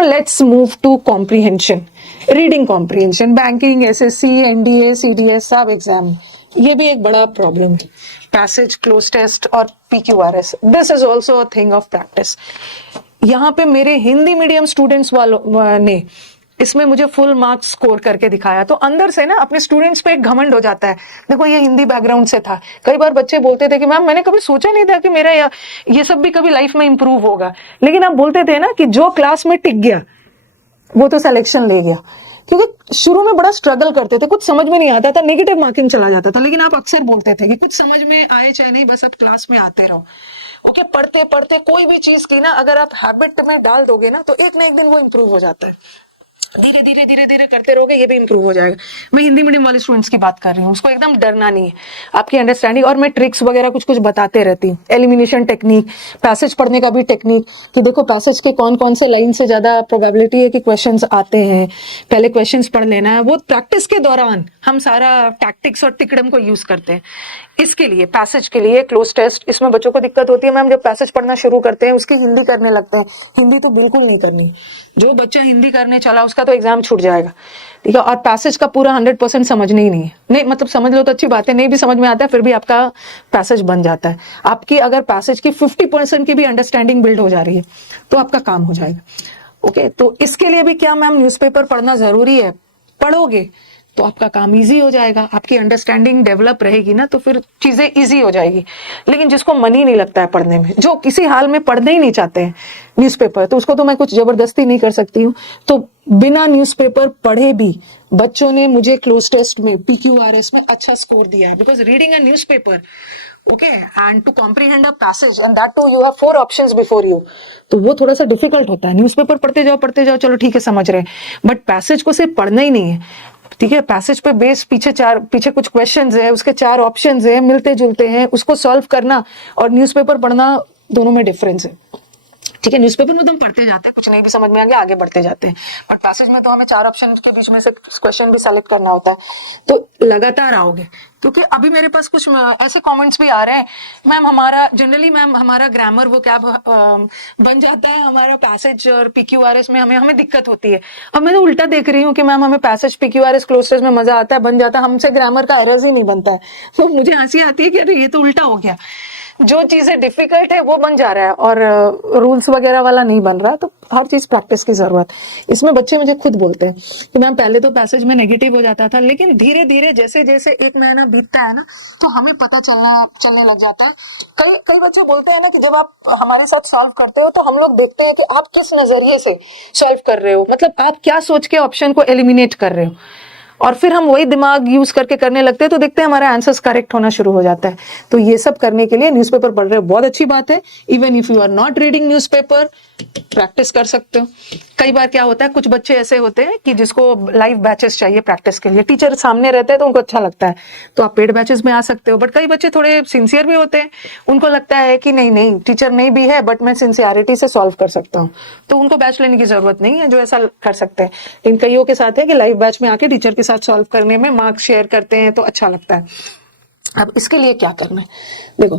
Now let's move to comprehension, reading comprehension, banking, SSC, NDA, CDS सब exam, ये भी एक बड़ा प्रॉब्लम है। पैसेज, क्लोज टेस्ट और PQRS, this is also a thing of practice. यहाँ पे मेरे हिंदी मीडियम स्टूडेंट्स वालों ने इसमें मुझे फुल मार्क्स स्कोर करके दिखाया, तो अंदर से ना अपने स्टूडेंट्स पे एक घमंड हो जाता है, देखो ये हिंदी बैकग्राउंड से था। कई बार बच्चे बोलते थे कि मैम मैंने कभी सोचा नहीं था कि मेरा ये सब भी कभी लाइफ में इंप्रूव होगा, लेकिन आप बोलते थे ना कि जो क्लास में टिक गया वो तो सिलेक्शन ले गया। क्योंकि शुरू में बड़ा स्ट्रगल करते थे, कुछ समझ में नहीं आता था, नेगेटिव मार्किंग चला जाता था, लेकिन आप अक्सर बोलते थे कि कुछ समझ में आए चाहे नहीं, बस आप क्लास में आते रहो। ओके, पढ़ते पढ़ते कोई भी चीज की ना अगर आप हैबिट में डाल दोगे ना, तो एक ना एक दिन वो इंप्रूव हो जाता है। धीरे धीरे धीरे धीरे करते रहोगे, ये भी इंप्रूव हो जाएगा। मैं हिंदी मीडियम वाले स्टूडेंट्स की बात कर रही हूँ, उसको एकदम डरना नहीं है, आपकी अंडरस्टैंडिंग। और मैं ट्रिक्स वगैरह कुछ कुछ बताते रहती हूँ, एलिमिनेशन टेक्निक, पैसेज पढ़ने का भी टेक्निक, कि देखो पैसेज के कौन कौन से लाइन से ज्यादा प्रोबेबिलिटी है कि क्वेश्चंस आते हैं, पहले क्वेश्चंस पढ़ लेना है। वो प्रैक्टिस के दौरान हम सारा टैक्टिक्स और टिकड़म को यूज करते हैं। इसके लिए पैसेज के लिए क्लोज टेस्ट, इसमें बच्चों को दिक्कत होती है मैम जब पैसेज पढ़ना शुरू करते हैं उसकी हिंदी करने लगते हैं। हिंदी तो बिल्कुल नहीं करनी, जो बच्चा हिंदी करने चला उसका तो एग्जाम छूट जाएगा, ठीक है। और पैसेज का पूरा 100% समझना ही नहीं है, नहीं मतलब समझ लो तो अच्छी बात है, नहीं भी समझ में आता है फिर भी आपका पैसेज बन जाता है। आपकी अगर पैसेज की 50% की भी अंडरस्टैंडिंग बिल्ड हो जा रही है तो आपका काम हो जाएगा। ओके, तो इसके लिए भी क्या मैम न्यूज़पेपर पढ़ना जरूरी है? पढ़ोगे तो आपका काम इजी हो जाएगा, आपकी अंडरस्टैंडिंग डेवलप रहेगी ना, तो फिर चीजें इजी हो जाएगी। लेकिन जिसको मन ही नहीं लगता है पढ़ने में, जो किसी हाल में पढ़ना ही नहीं चाहते हैं न्यूज़पेपर, तो उसको तो मैं कुछ जबरदस्ती नहीं कर सकती हूँ। तो बिना न्यूज़पेपर पढ़े भी बच्चों ने मुझे क्लोज टेस्ट में, पीक्यूआरएस में अच्छा स्कोर दिया, because reading a newspaper, okay, and to comprehend a passage and that to you have 4 options before you, तो वो थोड़ा सा डिफिकल्ट होता है। न्यूज़पेपर पढ़ते जाओ चलो ठीक है समझ रहे हैं, बट पैसेज को सिर्फ पढ़ना ही नहीं है, ठीक है। पैसेज पे बेस पीछे कुछ क्वेश्चंस है, उसके 4 ऑप्शंस है, मिलते जुलते हैं, उसको सॉल्व करना और न्यूज़पेपर पढ़ना दोनों में डिफरेंस है, ठीक है। न्यूज़पेपर में तो हम पढ़ते जाते हैं, कुछ नहीं भी समझ में आ गया आगे बढ़ते जाते हैं, बट पैसेज में तो हमें 4 ऑप्शन के बीच में से क्वेश्चन भी सेलेक्ट करना होता है। तो लगातार आओगे, क्योंकि अभी मेरे पास कुछ ऐसे कमेंट्स भी आ रहे हैं, मैम हमारा जनरली मैम हमारा ग्रामर वो क्या बन जाता है, हमारा पैसेज और पीक्यूआरएस में हमें दिक्कत होती है। अब मैं तो उल्टा देख रही हूँ कि मैम हमें पैसेज पीक्यूआरएस क्लोज टेस्ट में मजा आता है, बन जाता है, हमसे ग्रामर का एरर्स ही नहीं बनता है। तो मुझे हंसी आती है कि अरे ये तो उल्टा हो गया, जो चीजें डिफिकल्ट है वो बन जा रहा है और रूल्स वगैरह वाला नहीं बन रहा। तो हर चीज प्रैक्टिस की जरूरत। इसमें बच्चे मुझे खुद बोलते हैं कि मैम पहले तो पैसेज में नेगेटिव हो जाता था, लेकिन धीरे धीरे जैसे जैसे एक महीना बीतता है ना, तो हमें पता चलने लग जाता है। कई बच्चे बोलते हैं ना कि जब आप हमारे साथ सॉल्व करते हो तो हम लोग देखते हैं कि आप किस नजरिए से सॉल्व कर रहे हो, मतलब आप क्या सोच के ऑप्शन को एलिमिनेट कर रहे हो, और फिर हम वही दिमाग यूज करके करने लगते हैं, तो देखते हैं हमारा आंसर्स करेक्ट होना शुरू हो जाता है। तो ये सब करने के लिए न्यूज़पेपर पढ़ रहे हो बहुत अच्छी बात है। Even if you are not reading newspaper, practice कर सकते हो। कई बार क्या होता है, कुछ बच्चे ऐसे होते हैं कि जिसको लाइव बैचेस चाहिए प्रैक्टिस के लिए, टीचर सामने रहते हैं तो उनको अच्छा लगता है, तो आप पेड बैचेस में आ सकते हो। बट कई बच्चे थोड़े सिंसियर भी होते हैं, उनको लगता है कि नहीं टीचर नहीं भी है बट मैं सिंसियरिटी से सॉल्व कर सकता हूँ, तो उनको बैच लेने की जरूरत नहीं है, जो ऐसा कर सकते हैं। लेकिन कईयों के साथ है कि लाइव बैच में आके टीचर के साथ सॉल्व करने में मार्क्स शेयर करते हैं तो अच्छा लगता है। अब इसके लिए क्या करना है, देखो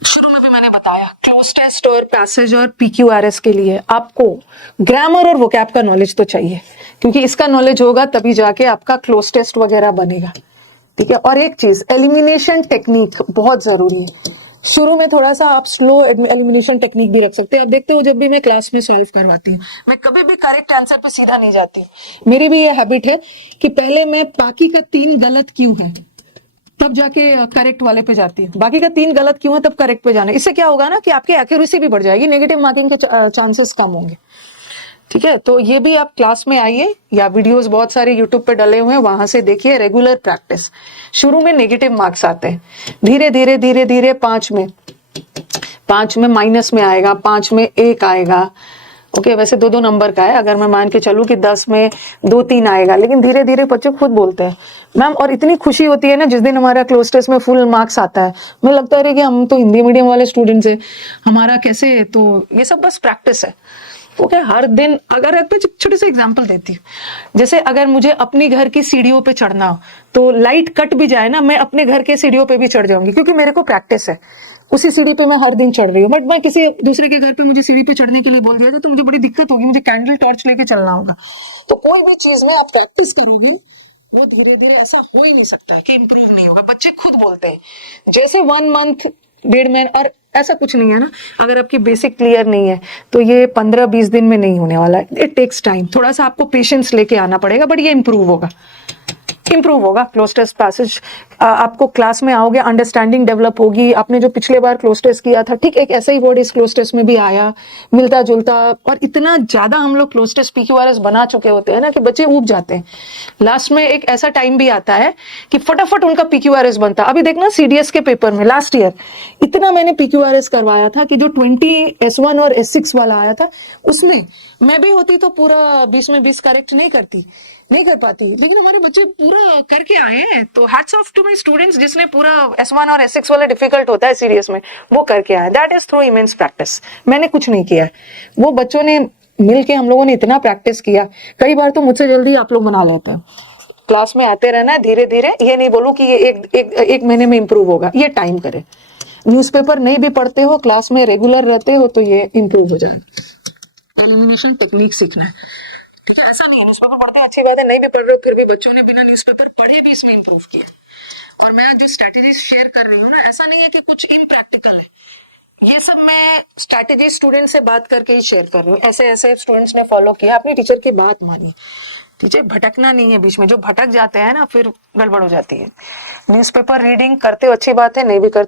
शुरू में भी मैंने बताया, क्लोज टेस्ट और पैसेज और पीक्यूआरएस के लिए आपको ग्रामर और वोकैब का नॉलेज तो चाहिए, क्योंकि इसका नॉलेज होगा तभी जाके आपका क्लोज टेस्ट वगैरह बनेगा, ठीक है। और एक चीज, एलिमिनेशन टेक्निक बहुत जरूरी है। शुरू में थोड़ा सा आप स्लो एलिमिनेशन टेक्निक भी रख सकते हैं। आप देखते हो जब भी मैं क्लास में सॉल्व करवाती हूँ, मैं कभी भी करेक्ट आंसर पे सीधा नहीं जाती। मेरी भी ये हैबिट है कि पहले मैं बाकी का 3 गलत क्यों है तब जाके करेक्ट वाले पे जाती है, बाकी का 3 गलत क्यों है तब करेक्ट पे जाना। इससे क्या होगा ना कि आपकी एक्यूरेसी भी बढ़ जाएगी, नेगेटिव मार्किंग के चांसेस कम होंगे, ठीक है। तो ये भी आप क्लास में आइए, या वीडियोस बहुत सारे यूट्यूब पे डले हुए हैं वहां से देखिए, रेगुलर प्रैक्टिस। शुरू में नेगेटिव मार्क्स आते हैं, धीरे धीरे 5 में माइनस में आएगा, 5 में 1 आएगा, ओके। वैसे 2 नंबर का है, अगर मैं मान के चलूं कि 10 में 2-3 आएगा, लेकिन धीरे धीरे बच्चे खुद बोलते हैं मैम, और इतनी खुशी होती है ना जिस दिन हमारा क्लोज टेस्ट में फुल मार्क्स आता है। मुझे लगता है कि हम तो हिंदी मीडियम वाले स्टूडेंट्स हैं, हमारा कैसे, तो ये सब बस प्रैक्टिस है, ओके। हर दिन अगर एक छोटे से एग्जांपल देती हूँ, जैसे अगर मुझे अपनी घर की सीढ़ियों पे चढ़ना हो, तो लाइट कट भी जाए ना, मैं अपने घर के सीढ़ियों पे भी चढ़ जाऊंगी, क्योंकि मेरे को प्रैक्टिस है। उसी सीढ़ी पे मैं हर दिन चढ़ रही हूँ, बट मैं किसी दूसरे के घर पे मुझे सीढ़ी पे चढ़ने के लिए बोल दिया तो मुझे बड़ी दिक्कत होगी, मुझे कैंडल टॉर्च लेके चलना होगा। तो कोई भी चीज में आप प्रैक्टिस करोगे वो धीरे धीरे, ऐसा हो ही नहीं सकता कि इम्प्रूव नहीं होगा। बच्चे खुद बोलते हैं जैसे 1 मंथ 1.5 महीने, और ऐसा कुछ नहीं है ना, अगर आपकी बेसिक क्लियर नहीं है तो ये 15-20 दिन में नहीं होने वाला है। इट टेक्स टाइम, थोड़ा सा आपको पेशेंस लेके आना पड़ेगा, बट ये इम्प्रूव होगा, इम्प्रूव होगा। क्लोज टेस्ट पैसेज आपको क्लास में आओगे, अंडरस्टैंडिंग डेवलप होगी। आपने जो पिछले बार क्लोज टेस्ट किया था, ठीक एक ऐसा ही वर्ड इस क्लोज टेस्ट में भी आया, मिलता जुलता। और इतना ज्यादा हम लोग क्लोज टेस्ट PQRS बना चुके होते हैं ना कि बच्चे ऊब जाते हैं। लास्ट में एक ऐसा टाइम भी आता है कि फटाफट उनका PQRS बनता। अभी देखना CDS के पेपर में लास्ट ईयर इतना मैंने PQRS करवाया था कि जो 20 S1 और S6 वाला आया था, उसमें मैं भी होती तो पूरा 20 में 20 करेक्ट नहीं कर पाती, लेकिन हमारे बच्चे पूरा करके आए हैं। तो hats off to my students जिसने पूरा S1 और S6 वाला डिफिकल्ट होता है सीरियस में, वो करके आए। That is through immense practice. मैंने कुछ नहीं किया, वो बच्चों ने मिलके, हम लोगों ने इतना प्रैक्टिस किया। कई बार तो मुझसे जल्दी आप लोग बना लेते हैं। क्लास में आते रहना है धीरे धीरे, ये नहीं बोलूं कि ये एक महीने में इंप्रूव होगा, ये टाइम करे। न्यूज़पेपर नहीं भी पढ़ते हो, क्लास में रेगुलर रहते हो, तो ये इंप्रूव हो जाए। एलिमिनेशन टेक्निक सीखना है, ठीक है। ऐसा नहीं है न्यूज़पेपर पढ़ते हैं अच्छी बात है, नहीं भी पढ़ रहे हो फिर भी बच्चों ने बिना न्यूज़पेपर पढ़े भी इसमें इंप्रूव किया। और मैं जो स्ट्रैटेजीज शेयर कर रही हूँ ना, ऐसा नहीं है कि कुछ इम्प्रैक्टिकल है, ये सब मैं स्ट्रैटेजी स्टूडेंट से बात करके ही शेयर कर रही हूँ। ऐसे ऐसे स्टूडेंट्स ने फॉलो किया, अपनी टीचर की बात मानी। टीचर भटकना नहीं है बीच में, जो भटक जाते हैं ना फिर गड़बड़ हो जाती है। न्यूज़पेपर रीडिंग करते हो अच्छी बात है, नहीं भी करते